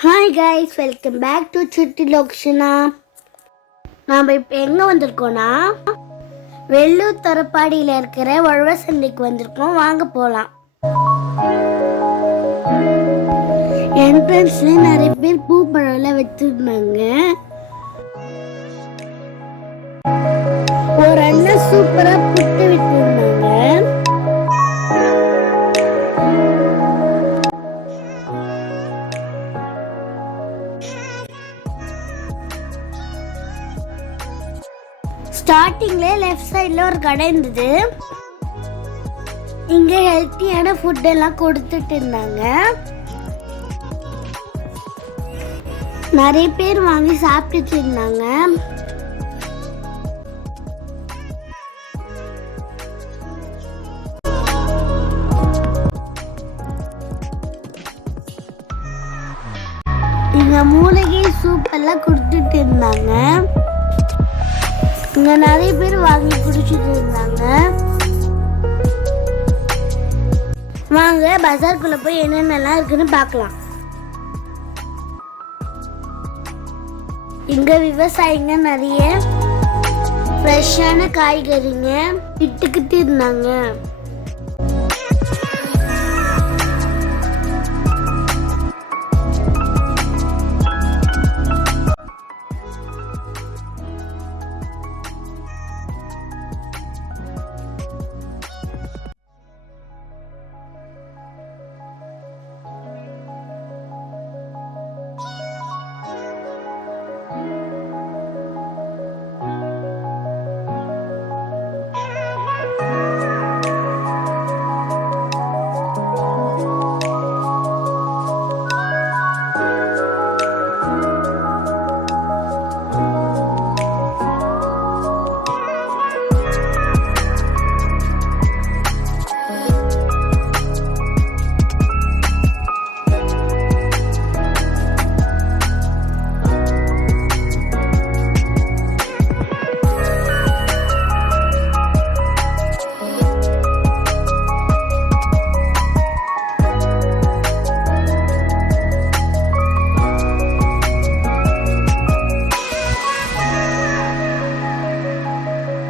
Hi guys, welcome back to Chutti Lokshana. நாம் இப்போ எங்கே வந்திருக்கோன்னா வெள்ளூர் தரப்பாடியில் இருக்கிற உழவர் சந்தைக்கு வந்திருக்கோம். வாங்க போகலாம். என்ட்ரன்ஸ்ல நிறைய பேர் பூ பழம்லாம் வச்சிருந்தாங்க. ஒரு அண்ணன் சூப்பராக புட்டு விட்டுருந்தாங்க. ஸ்டார்டிங்ல லெஃப்ட் சைட்ல ஒரு கடை இருந்தது. இங்க ஹெல்த்தியான ஃபுட் எல்லாம் கொடுத்துட்டு இருந்தாங்க. நிறைய பேர் வாங்கி சாப்பிட்டுட்டு இருந்தாங்க. இங்க மூலிகை சூப் எல்லாம் கொடுத்துட்டு இருந்தாங்க. இங்க நிறைய பேர் வாங்கி குடிச்சிட்டு இருந்தாங்க. வாங்க பஜார்க்குள்ள போய் என்னென்னலாம் இருக்குன்னு பார்க்கலாம். இங்க விவசாயிங்க நிறைய ஃப்ரெஷ்ஷான காய்கறிங்க விட்டுக்கிட்டு இருந்தாங்க.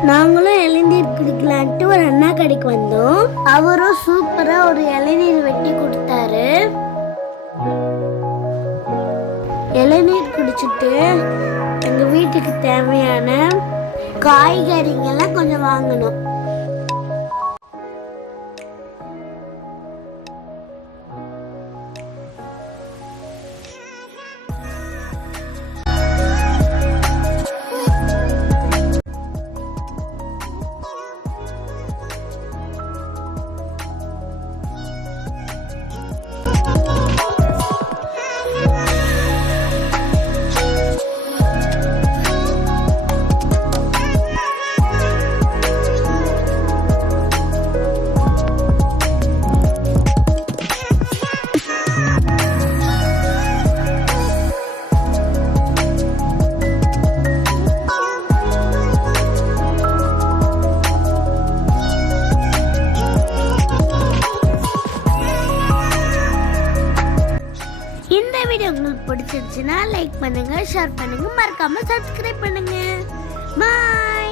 நாங்களும் இளநீர் குடிக்கலான்ட்டு ஒரு அண்ணா கடைக்கு வந்தோம். அவரும் சூப்பரா ஒரு இளநீர் வெட்டி கொடுத்தாரு. இளநீர் குடிச்சிட்டு எங்க வீட்டுக்கு தேவையான காய்கறிங்கெல்லாம் கொஞ்சம் வாங்கணும். இந்த வீடியோ உங்களுக்கு பிடிச்சிருச்சுன்னா லைக் பண்ணுங்க, ஷேர் பண்ணுங்க, மறக்காம சப்ஸ்கிரைப் பண்ணுங்க. பாய்.